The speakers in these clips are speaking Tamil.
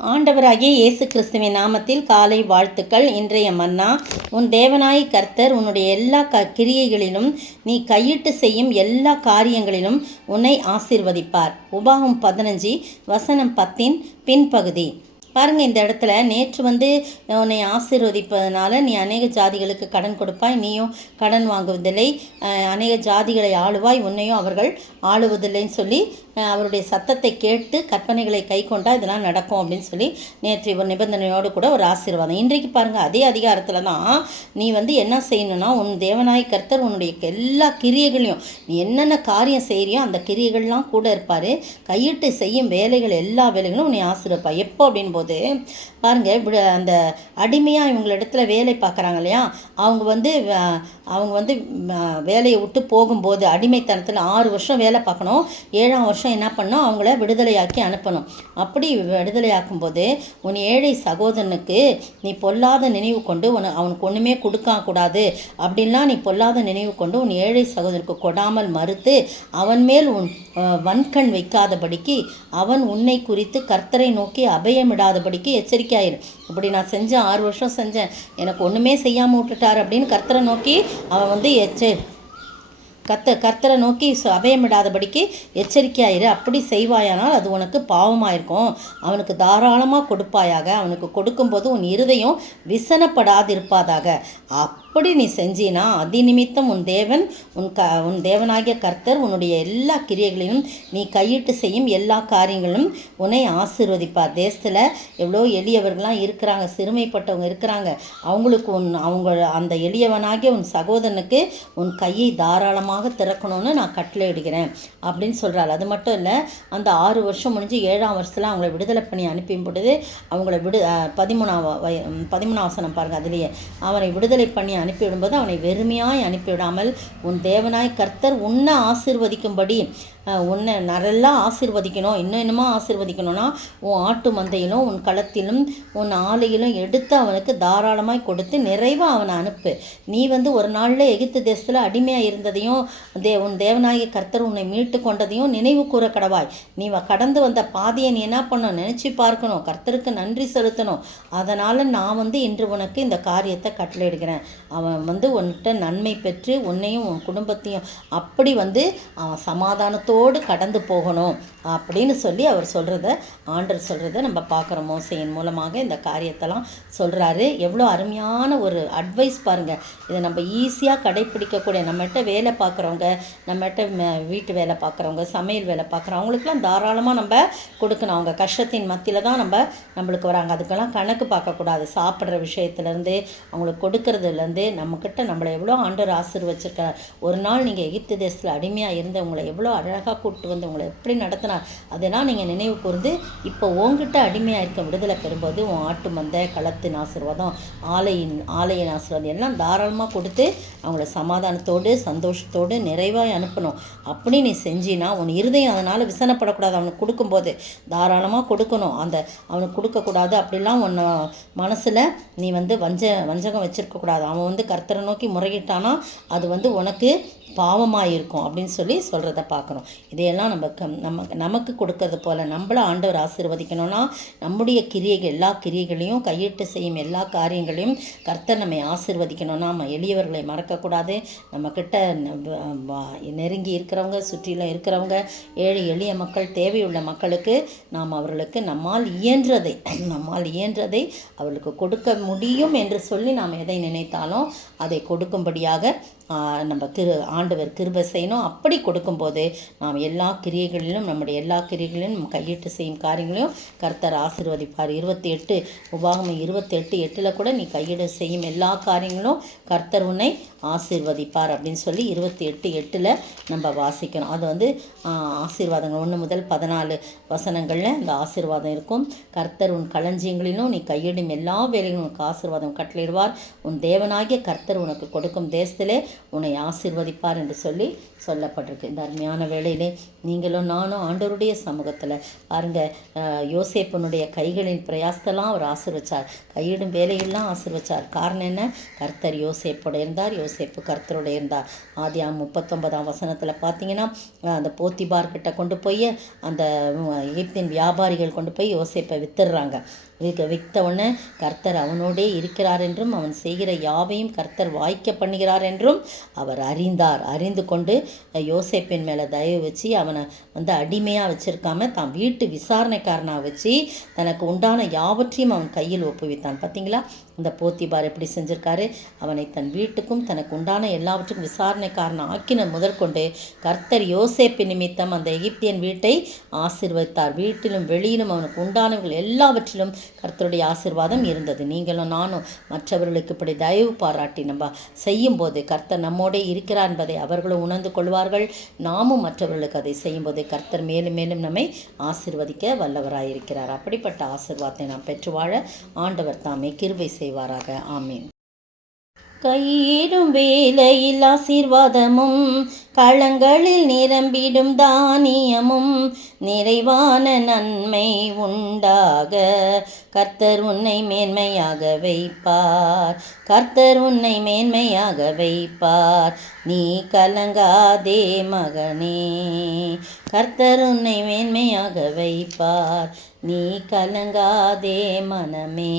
ஆண்டவராகிய இயேசு கிறிஸ்துவின் நாமத்தில் காலை வாழ்த்துக்கள். இன்றைய மன்னா, உன் தேவனாய் கர்த்தர் உன்னுடைய எல்லா கிரியைகளிலும் நீ கையிட்டு செய்யும் எல்லா காரியங்களிலும் உன்னை ஆசீர்வதிப்பார். உபாகம் 15 வசனம் 10 பின்பகுதி. பாருங்கள், இந்த இடத்துல நேற்று உன்னை ஆசீர்வதிப்பதனால நீ அநேக ஜாதிகளுக்கு கடன் கொடுப்பாய், நீயும் கடன் வாங்குவதில்லை, அநேக ஜாதிகளை ஆளுவாய், உன்னையும் அவர்கள் ஆளுவதில்லைன்னு சொல்லி அவருடைய சத்தத்தை கேட்டு கற்பனைகளை கை கொண்டா இதெல்லாம் நடக்கும் அப்படின்னு சொல்லி நேற்று ஒரு நிபந்தனையோடு கூட ஒரு ஆசீர்வாதம். இன்றைக்கு பாருங்கள், அதே அதிகாரத்தில் தான் நீ என்ன செய்யணும்னா, உன் தேவனாய் கர்த்தர் உன்னுடைய எல்லா கிரியைகளையும் நீ என்னென்ன காரியம் செய்கிறியோ அந்த கிரியைகள்லாம் கூட இருப்பார். கையிட்டு செய்யும் வேலைகள் எல்லா வேலைகளும் உன்னை ஆசீர்வதிப்பார். எப்போ அப்படின் போது பாருங்கள், அந்த அடிமையாக இவங்களிடத்துல வேலை பார்க்குறாங்க இல்லையா, அவங்க வேலையை விட்டு போகும்போது அடிமைத்தனத்தில் 6 வருஷம் வேலை பார்க்கணும், 7ஆம் வருஷம் என்ன பண்ணணும், அவங்கள விடுதலையாக்கி அனுப்பணும். அப்படி விடுதலையாக்கும் போது உன் ஏழை சகோதரனுக்கு நீ பொல்லாத நினைவு கொண்டு அவனுக்கு ஒன்றுமே கொடுக்கக்கூடாது அப்படின்லாம் நீ பொல்லாத நினைவு கொண்டு உன் ஏழை சகோதரனுக்கு கொடாமல் மறுத்து அவன் மேல் உன் வன்கண் வைக்காதபடிக்கு அவன் உன்னை குறித்து கர்த்தரை நோக்கி அபயமிடாதபடிக்கு எச்சரிக்கையாயிரு. இப்படி நான் செஞ்சேன், 6 வருஷம் செஞ்சேன், எனக்கு ஒன்றுமே செய்யாமல் விட்டுட்டார் அப்படின்னு கர்த்தரை நோக்கி அவன் கர்த்தரை நோக்கி அபயமிடாதபடிக்கு எச்சரிக்கையாயிரு. அப்படி செய்வாயானால் அது உனக்கு பாவமாயிருக்கும். அவனுக்கு தாராளமாக கொடுப்பாயாக. அவனுக்கு கொடுக்கும்போது உன் இருதயம் விசனப்படாதிருப்பாதாக. அப்படி நீ செஞ்சினா அதிநிமித்தம் உன் தேவனாகிய கர்த்தர் உன்னுடைய எல்லா கிரியைகளையும் நீ கையிட்டு செய்யும் எல்லா காரியங்களும் உன்னை ஆசீர்வதிப்பார். தேசத்தில் எவ்வளோ எளியவர்கள்லாம் இருக்கிறாங்க, சிறுமைப்பட்டவங்க இருக்கிறாங்க. அவங்களுக்கு அவங்க அந்த எளியவனாகிய உன் சகோதரனுக்கு உன் கையை தாராளமாக திறக்கணும்னு நான் கட்டளையிடுகிறேன் அப்படின்னு சொல்கிறாள். அது மட்டும் இல்லை, அந்த 6 வருஷம் முடிஞ்சு 7ஆம் வருஷத்தில் அவங்கள விடுதலை பண்ணி அனுப்பிவிடுது. அவங்கள 13ஆம் வசனம் பாருங்கள், அதுலேயே அவனை விடுதலை பண்ணி அனுப்பிவிடும்போது அவனை வெறுமையாய் அனுப்பிவிடாமல் உன் தேவனாய் கர்த்தர் உன்னை ஆசீர்வதிக்கும்படி உன்னை நல்லா ஆசீர்வதிக்கணும். இன்னுமா ஆசீர்வதிக்கணும்னா உன் ஆட்டு மந்தையிலும் உன் களத்திலும் உன் ஆலையிலும் எடுத்து அவனுக்கு தாராளமாய் கொடுத்து நிறைவாக அவனை அனுப்பு. நீ ஒரு நாளில் எகிப்து தேசத்தில் அடிமையாக இருந்ததையும் உன் தேவனாகிய கர்த்தர் உன்னை மீட்டு கொண்டதையும் நினைவு கூற கடவாய். நீ கடந்து வந்த பாதையை நீ என்ன பண்ணணும், நினச்சி பார்க்கணும், கர்த்தருக்கு நன்றி செலுத்தணும். அதனால் நான் இன்று உனக்கு இந்த காரியத்தை கட்டளையிடுகிறேன். அவன் உன்கிட்ட நன்மை பெற்று உன்னையும் உன் குடும்பத்தையும் அப்படி அவன் சமாதானத்தோடு கடந்து போகணும் அப்படின்னு சொல்லி அவர் ஆண்டவர் சொல்கிறத நம்ம பார்க்குறோம். மோசையின் மூலமாக இந்த காரியத்தெல்லாம் சொல்கிறாரு. எவ்வளோ அருமையான ஒரு அட்வைஸ் பாருங்கள். இதை நம்ம ஈஸியாக கடைப்பிடிக்கக்கூடிய, நம்மகிட்ட வேலை பார்க்குறவங்க, நம்மகிட்ட வீட்டு வேலை பார்க்குறவங்க, சமையல் வேலை பார்க்குறவங்களுக்குலாம் தாராளமாக நம்ம கொடுக்கணும். அவங்க கஷ்டத்தின் மத்தியில் தான் நம்மளுக்கு வராங்க. அதுக்கெல்லாம் கணக்கு பார்க்கக்கூடாது. சாப்பிட்ற விஷயத்துலேருந்து அவங்களுக்கு கொடுக்கறதுலேருந்து நம்மக்கிட்ட நம்மளை எவ்வளோ ஆண்டவர் ஆசீர்வச்சிருக்கார். ஒரு நாள் நீங்கள் எகிப்து தேசத்தில் அடிமையாக இருந்து உங்களை எவ்வளோ அழகாக கூப்பிட்டு உங்களை எப்படி நடத்தினார் அதெல்லாம் நீங்கள் நினைவு கூர்ந்து இப்போ உங்ககிட்ட அடிமையாக இருக்க விடுதலை பெறும்போது உன் ஆட்டு மந்தை களத்தின் ஆசீர்வாதம், ஆலையின் ஆசீர்வாதம் எல்லாம் தாராளமாக கொடுத்து அவங்கள சமாதானத்தோடு சந்தோஷத்தோடு நிறைவாக அனுப்பணும். அப்படி நீ செஞ்சினா உன் இருதயம் அதனால் விசனப்படக்கூடாது. அவனுக்கு கொடுக்கும்போது தாராளமாக கொடுக்கணும். அவனுக்கு கொடுக்கக்கூடாது அப்படிலாம் உன் மனசில் நீ வஞ்சகம் வச்சுருக்கக்கூடாது. அவன் கர்த்தரை நோக்கி முறையிட்டானா அது உனக்கு பாவமாக இருக்கும் அப்படின்னு சொல்கிறத பார்க்குறோம். இதையெல்லாம் நமக்கு கொடுக்கறது போல் நம்மள ஆண்டவர் ஆசீர்வதிக்கணும்னா நம்முடைய கிரியைகள் எல்லா கிரியைகளையும் கையிட்டு செய்யும் எல்லா காரியங்களையும் கர்த்தர் நம்மை ஆசீர்வதிக்கணும்னா நம்ம எளியவர்களை மறக்கக்கூடாது. நம்மக்கிட்ட நெருங்கி இருக்கிறவங்க, சுற்றிலும் இருக்கிறவங்க, ஏழை எளிய மக்கள், தேவையுள்ள மக்களுக்கு நாம் அவர்களுக்கு நம்மால் இயன்றதை அவர்களுக்கு கொடுக்க முடியும் என்று சொல்லி நாம் எதை நினைத்தாலும் அதை கொடுக்கும்படியாக நம்ம ஆண்டவர் கிருபை செய்யணும். அப்படி கொடுக்கும்போது நாம் எல்லா கிரியைகளிலும் நம்முடைய எல்லா கிரியைகளிலும் நம்ம கையிட்டு செய்யும் காரியங்களையும் கர்த்தர் ஆசீர்வதிப்பார். 28 உபாகம் 28:8 கூட நீ கையிட செய்யும் எல்லா காரியங்களும் கர்த்தர் உன்னை ஆசீர்வதிப்பார் அப்படின்னு சொல்லி 28:8 நம்ம வாசிக்கணும். அது ஆசீர்வாதங்கள் 1 முதல் 14 வசனங்களில் அந்த ஆசீர்வாதம் இருக்கும். கர்த்தர் உன் களஞ்சியங்களிலும் நீ கையிடும் எல்லா வேலைகளும் உனக்கு ஆசீர்வாதம் கட்டளையிடுவார். உன் தேவனாகிய கர்த்தர் உனக்கு கொடுக்கும் தேசத்திலே உன்னை ஆசீர்வதிப்பார் என்று சொல்லப்பட்டிருக்கு. இந்த அருமையான வேளையிலே நீங்களும் நானும் ஆண்டவருடைய சமூகத்தில் பாருங்கள், யோசேப்பனுடைய கைகளின் பிரயாசத்தெல்லாம் அவர் ஆசீர்வச்சார், கையிடும் வேலையெல்லாம் ஆசீர்வச்சார். காரணம் என்ன? கர்த்தர் யோசேப்போட இருந்தார், யோசேப்பு கர்த்தரோட இருந்தார். ஆதியாகமம் 39ஆம் வசனத்தில் பார்த்தீங்கன்னா, அந்த போத்திபார்கிட்ட கொண்டு போய் அந்த எகிப்தின் வியாபாரிகள் கொண்டு போய் யோசேப்பை வித்துடுறாங்க. வித்த உடனே கர்த்தர் அவனோடே இருக்கிறார் என்றும் அவன் செய்கிற யாவையும் கர்த்தர் வாய்க்க பண்ணுகிறார் என்றும் அவர் அறிந்து கொண்டு யோசேப்பின் மேலே தயவு வச்சு அவனை அடிமையாக வச்சுருக்காம தான் வீட்டு விசாரணைக்காரனாக வச்சு தனக்கு உண்டான யாவற்றையும் அவன் கையில் ஒப்புவித்தான். பார்த்தீங்களா, இந்த போத்திபார் எப்படி செஞ்சிருக்காரு? அவனை தன் வீட்டுக்கும் தனக்கு உண்டான எல்லாவற்றுக்கும் விசாரணைக்காரன் ஆக்கின முதற்கொண்டு கர்த்தர் யோசேப்பு நிமித்தம் அந்த எகிப்தியன் வீட்டை ஆசீர்வதித்தார். வீட்டிலும் வெளியிலும் அவனுக்கு உண்டானவர்கள் எல்லாவற்றிலும் கர்த்தருடைய ஆசீர்வாதம் இருந்தது. நீங்களும் நானும் மற்றவர்களுக்கு இப்படி தயவு பாராட்டி நம்ம செய்யும்போது கர்த்தர் நம்மோடே இருக்கிறார் என்பதை அவர்களும் உணர்ந்து கொள்வார்கள். நாமும் மற்றவர்களுக்கு அதை செய்யும்போது கர்த்தர் மேலும் மேலும் நம்மை ஆசீர்வதிக்க வல்லவராயிருக்கிறார். அப்படிப்பட்ட ஆசீர்வாதத்தை நாம் பெற்று வாழ ஆண்டவர் தாமே கிருபை செய்வாராக. ஆமீன். கையிடும் வேலையில் ஆசீர்வாதமும் களங்களில் நிரம்பிடும் தானியமும் நிறைவான நன்மை உண்டாக கர்த்தர் உன்னை மேன்மையாக வைப்பார். கர்த்தர் உன்னை மேன்மையாக வைப்பார். நீ கலங்காதே மகனே, கர்த்தர் உன்னை மேன்மையாக வைப்பார். நீ கலங்காதே மனமே.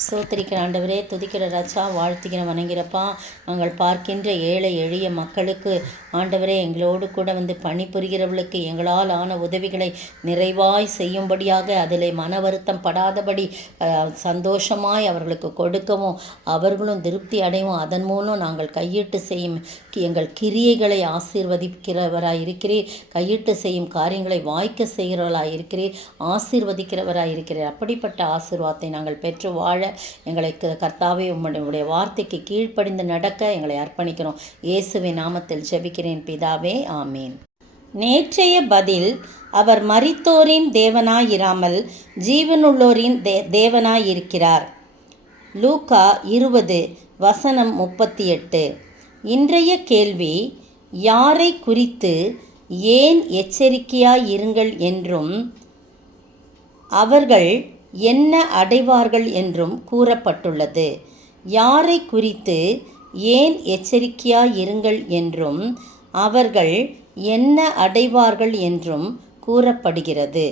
சோத்திரிக்கிற ஆண்டவரே, துதிக்கிற ராஜா, வாழ்த்துக்கிற வணங்கிறப்பா. நாங்கள் பார்க்கின்ற ஏழை எளிய மக்களுக்கு ஆண்டவரே, எங்களோடு கூட பணிபுரிகிறவர்களுக்கு எங்களால் ஆன உதவிகளை நிறைவாய் செய்யும்படியாக அதில் மன வருத்தம் படாதபடி சந்தோஷமாய் அவர்களுக்கு கொடுக்கவும் அவர்களும் திருப்தி அடையும். அதன் மூலம் நாங்கள் கையிட்டு செய்யும் எங்கள் கிரியைகளை ஆசீர்வதிக்கிறவராய் இருக்கிறீர். கையிட்டு செய்யும் காரியங்களை வாய்க்க செய்கிறவர்களாய் இருக்கிறீர், ஆசீர்வதிக்கிறவராய் இருக்கிறீர். அப்படிப்பட்ட ஆசீர்வாதத்தை நாங்கள் பெற்று வாழ எங்களுக்கு கர்த்தாவே உம்முடைய வார்த்தைக்கு கீழ்ப்படிந்து நடக்க எங்களை அர்ப்பணிக்கிறோம். இயேசுவின் நாமத்தில் ஜெபிக்கிறேன் பிதாவே, ஆமீன். நேற்றைய பதில், அவர் மரித்தோரின் தேவனாயிராமல் ஜீவனுள்ளோரின் தேவனாயிருக்கிறார். லூக்கா 20:38. இன்றைய கேள்வி, யாரை குறித்து ஏன் எச்சரிக்கையாயிருங்கள் என்றும் அவர்கள் என்ன அடைவார்கள் என்றும் கூறப்பட்டுள்ளது. யாரை குறித்து ஏன் எச்சரிக்கையாயிருங்கள் என்றும் அவர்கள் என்ன அடைவார்கள் என்றும் கூறப்படுகிறது.